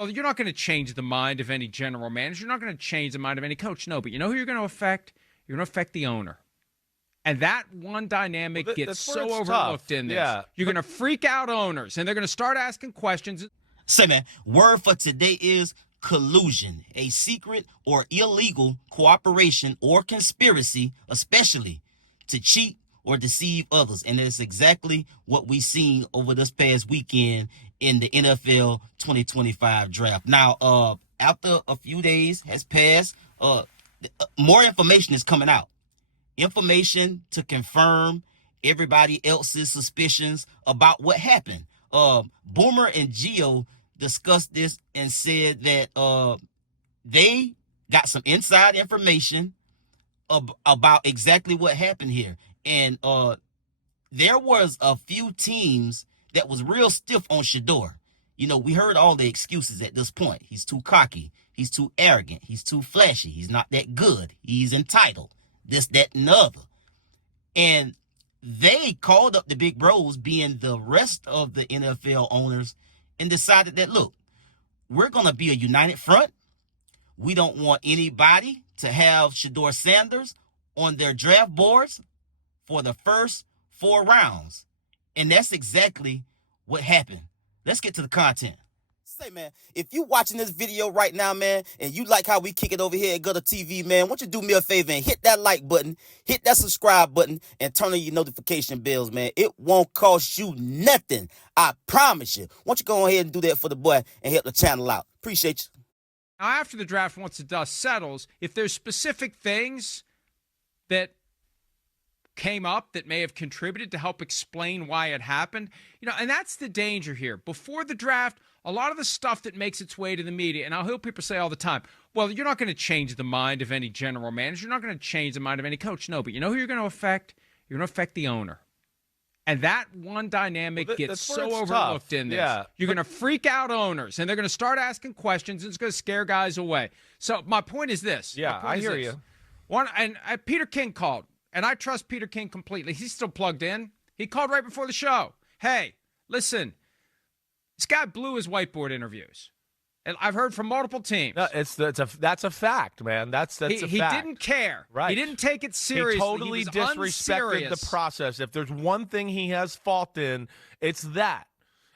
Oh, you're not going to change the mind of any general manager. You're not going to change the mind of any coach. No, but you know who you're going to affect? You're going to affect the owner. And that one dynamic gets so overlooked in this. Yeah. You're going to freak out owners, and they're going to start asking questions. Say, man, word for today is collusion, a secret or illegal cooperation or conspiracy, especially to cheat or deceive others. And that's exactly what we seen over this past weekend in the NFL 2025 draft. Now, after a few days has passed, more information is coming out. Information to confirm everybody else's suspicions about what happened. Boomer and Gio discussed this and said that they got some inside information about exactly what happened here. And there was a few teams that was real stiff on Sedeur. You know, we heard all the excuses at this point. He's too cocky. He's too arrogant. He's too flashy. He's not that good. He's entitled. This, that, and the other. And they called up the big bros, being the rest of the NFL owners, and decided that, look, we're going to be a united front. We don't want anybody to have Sedeur Sanders on their draft boards for the first 4 rounds. And that's exactly what happened. Let's get to the content. Say, man, if you watching this video right now, man, and you like how we kick it over here at GuddaTV, man, why don't you do me a favor and hit that like button, hit that subscribe button, and turn on your notification bells, man. It won't cost you nothing. I promise you. Why don't you go ahead and do that for the boy and help the channel out? Appreciate you. Now, after the draft, once the dust settles, if there's specific things that came up that may have contributed to help explain why it happened, and that's the danger here. Before the draft, a lot of the stuff that makes its way to the media, and I'll hear people say all the time, well, you're not going to change the mind of any general manager. You're not going to change the mind of any coach. No, but you know who you're going to affect? You're going to affect the owner. And that one dynamic gets so overlooked in this. Yeah. You're going to freak out owners, and they're going to start asking questions, and it's going to scare guys away. So my point is this. Yeah, I hear you. Peter King called, and I trust Peter King completely. He's still plugged in. He called right before the show. Hey, listen, this guy blew his whiteboard interviews. And I've heard from multiple teams. No, that's a fact, man. That's a fact. He didn't care. Right. He didn't take it seriously. He totally disrespected the process. If there's one thing he has fault in, it's that.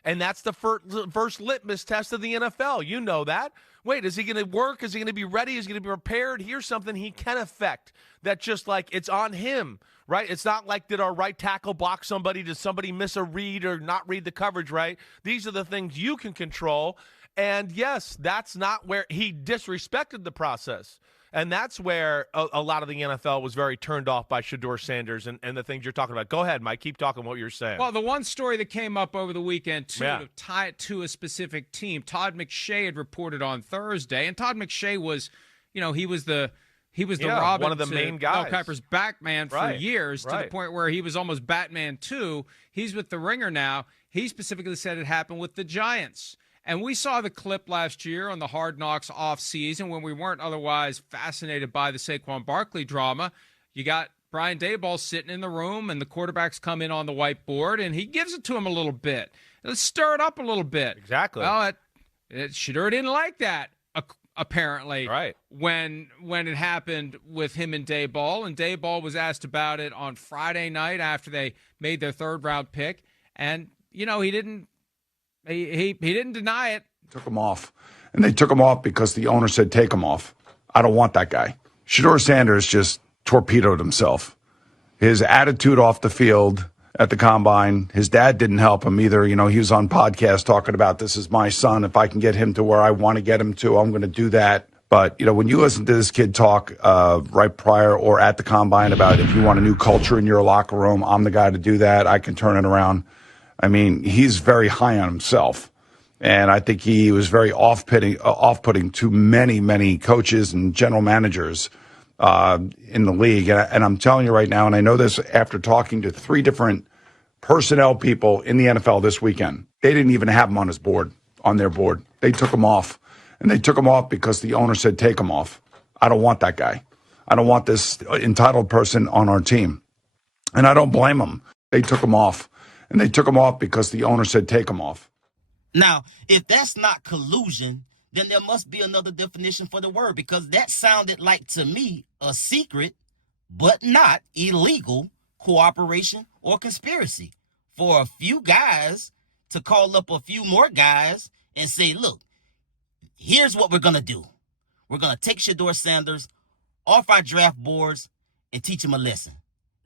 And that's the first litmus test of the NFL. You know that. Wait, is he going to work? Is he going to be ready? Is he going to be prepared? Here's something he can affect that just like it's on him, right? It's not like did our right tackle block somebody? Did somebody miss a read or not read the coverage right? These are the things you can control. And yes, that's not where he disrespected the process. And that's where a lot of the NFL was very turned off by Sedeur Sanders and the things you're talking about. Go ahead, Mike. Keep talking what you're saying. Well, the one story that came up over the weekend, too, to tie it to a specific team, Todd McShay had reported on Thursday. And Todd McShay was, he was the Robin, one of the main guys, Mel Kiper's Batman for years, to the point where he was almost Batman 2. He's with the Ringer now. He specifically said it happened with the Giants. And we saw the clip last year on the Hard Knocks offseason when we weren't otherwise fascinated by the Saquon Barkley drama. You got Brian Daboll sitting in the room, and the quarterbacks come in on the whiteboard, and he gives it to him a little bit. Let's stir it up a little bit. Exactly. Well, Sedeur didn't like that, apparently, when it happened with him and Daboll. And Daboll was asked about it on Friday night after they made their third-round pick. And, he didn't. He didn't deny it. Took him off. And they took him off because the owner said, take him off. I don't want that guy. Sedeur Sanders just torpedoed himself. His attitude off the field at the combine, his dad didn't help him either. He was on podcast talking about, this is my son. If I can get him to where I want to get him to, I'm going to do that. But, when you listen to this kid talk right prior or at the combine about if you want a new culture in your locker room, I'm the guy to do that. I can turn it around. I mean, he's very high on himself, and I think he was very off-putting to many, many coaches and general managers in the league. And I'm telling you right now, and I know this after talking to 3 different personnel people in the NFL this weekend, they didn't even have him on their board. They took him off, and they took him off because the owner said, take him off. I don't want that guy. I don't want this entitled person on our team. And I don't blame them. They took him off. And they took him off because the owner said, take him off. Now, if that's not collusion, then there must be another definition for the word, because that sounded like, to me, a secret but not illegal cooperation or conspiracy for a few guys to call up a few more guys and say, look, here's what we're going to do. We're going to take Sedeur Sanders off our draft boards and teach him a lesson,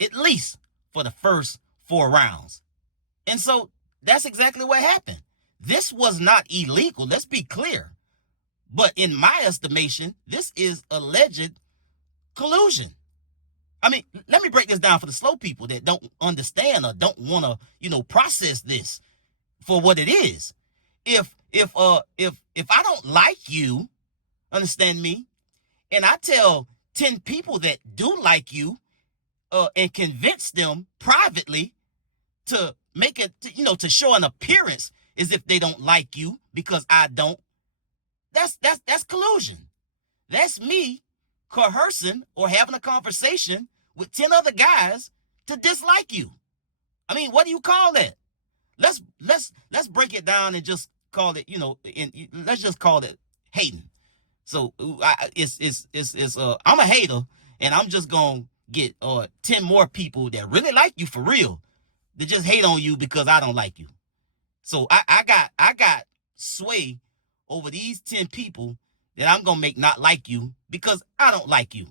at least for the first 4 rounds. And so that's exactly what happened. This was not illegal. Let's be clear. But in my estimation, this is alleged collusion. I mean, let me break this down for the slow people that don't understand or don't want to, process this for what it is. If I don't like you, understand me, and I tell 10 people that do like you, and convince them privately to make it, to show an appearance as if they don't like you because I don't, that's collusion. That's me coercing or having a conversation with 10 other guys to dislike you. I mean, what do you call that? Let's break it down and just call it, let's just call it hating. So I'm a hater, and I'm just gonna get 10 more people that really like you for real that just hate on you because I don't like you. So I got sway over these 10 people that I'm gonna make not like you because I don't like you.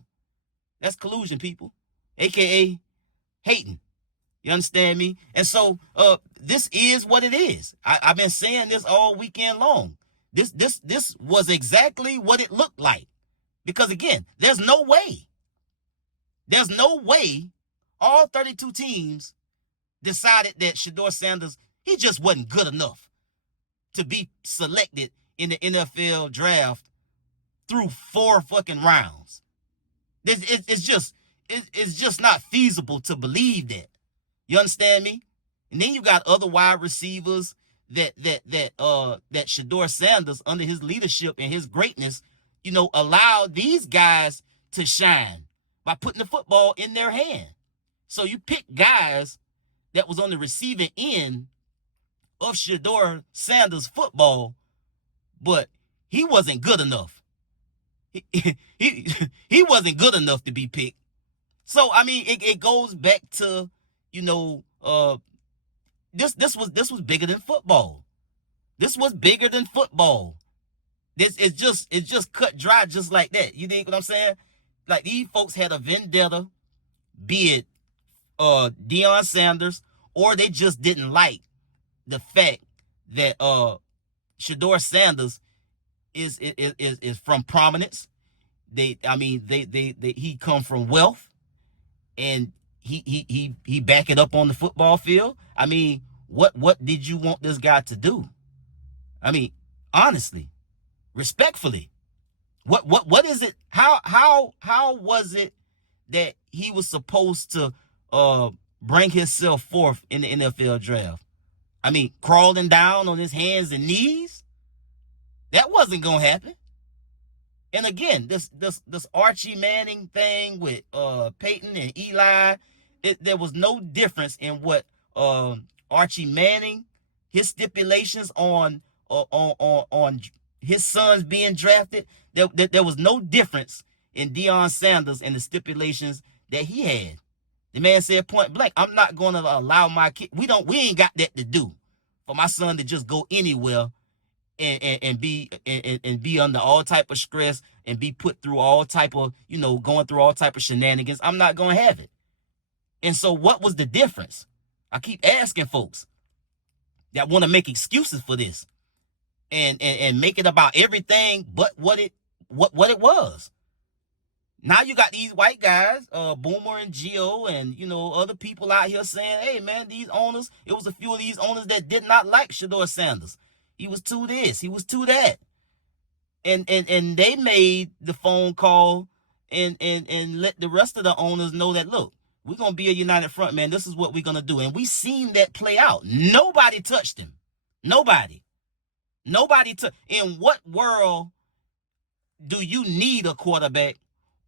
That's collusion, people, aka hating. You understand me? And so this is what it is. I've been saying this all weekend long. This was exactly what it looked like. Because again, there's no way all 32 teams decided that Sedeur Sanders, he just wasn't good enough to be selected in the NFL draft through 4 fucking rounds. It's just not feasible to believe that. You understand me? And then you got other wide receivers that Sedeur Sanders, under his leadership and his greatness, allowed these guys to shine by putting the football in their hand. So you pick guys that was on the receiving end of Sedeur Sanders football, but he wasn't good enough. He wasn't good enough to be picked. So I mean, it goes back to, this was bigger than football. This was bigger than football. It's just cut dry just like that. You think what I'm saying? Like, these folks had a vendetta, be it Deion Sanders, or they just didn't like the fact that Sedeur Sanders is from prominence. He come from wealth, and he back it up on the football field. I mean, what did you want this guy to do? I mean, honestly, respectfully, what is it? How was it that he was supposed to bring himself forth in the NFL draft? I mean, crawling down on his hands and knees? That wasn't gonna happen. And again, this Archie Manning thing with Peyton and Eli, there was no difference in what Archie Manning, his stipulations on his sons being drafted. There was no difference in Deion Sanders and the stipulations that he had. The man said point blank, I'm not going to allow my kid. We ain't got that to do for my son to just go anywhere and be under all type of stress and be put through all type of, going through all type of shenanigans. I'm not going to have it. And so what was the difference? I keep asking folks that want to make excuses for this and make it about everything but what it was. Now you got these white guys, Boomer and Gio and, other people out here saying, hey, man, these owners, it was a few of these owners that did not like Sedeur Sanders. He was too this, he was too that. And they made the phone call and let the rest of the owners know that, look, we're going to be a united front, man. This is what we're going to do. And we seen that play out. Nobody touched him. Nobody in what world do you need a quarterback?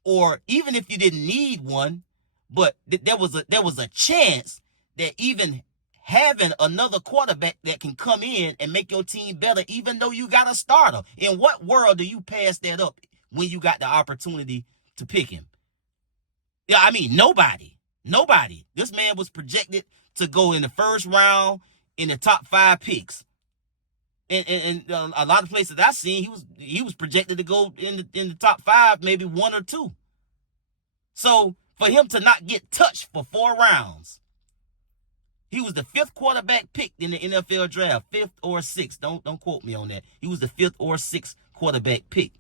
Or even if you didn't need one, but there was a chance that even having another quarterback that can come in and make your team better, even though you got a starter. In what world do you pass that up when you got the opportunity to pick him? Yeah, I mean, nobody. This man was projected to go in the first round in the top 5 picks. And a lot of places I've seen, he was projected to go in the top 5, maybe 1 or 2. So for him to not get touched for 4 rounds, he was the 5th quarterback picked in the NFL draft, 5th or 6th. Don't quote me on that. He was the 5th or 6th quarterback pick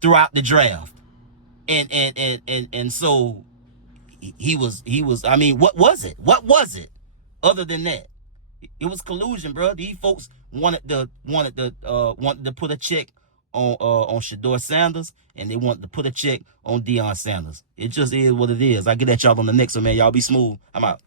throughout the draft, and so he was. I mean, what was it? What was it? Other than that, it was collusion, bro. These folks wanted to put a check on Sedeur Sanders, and they wanted to put a check on Deion Sanders. It just is what it is. I get at y'all on the next one, man. Y'all be smooth. I'm out.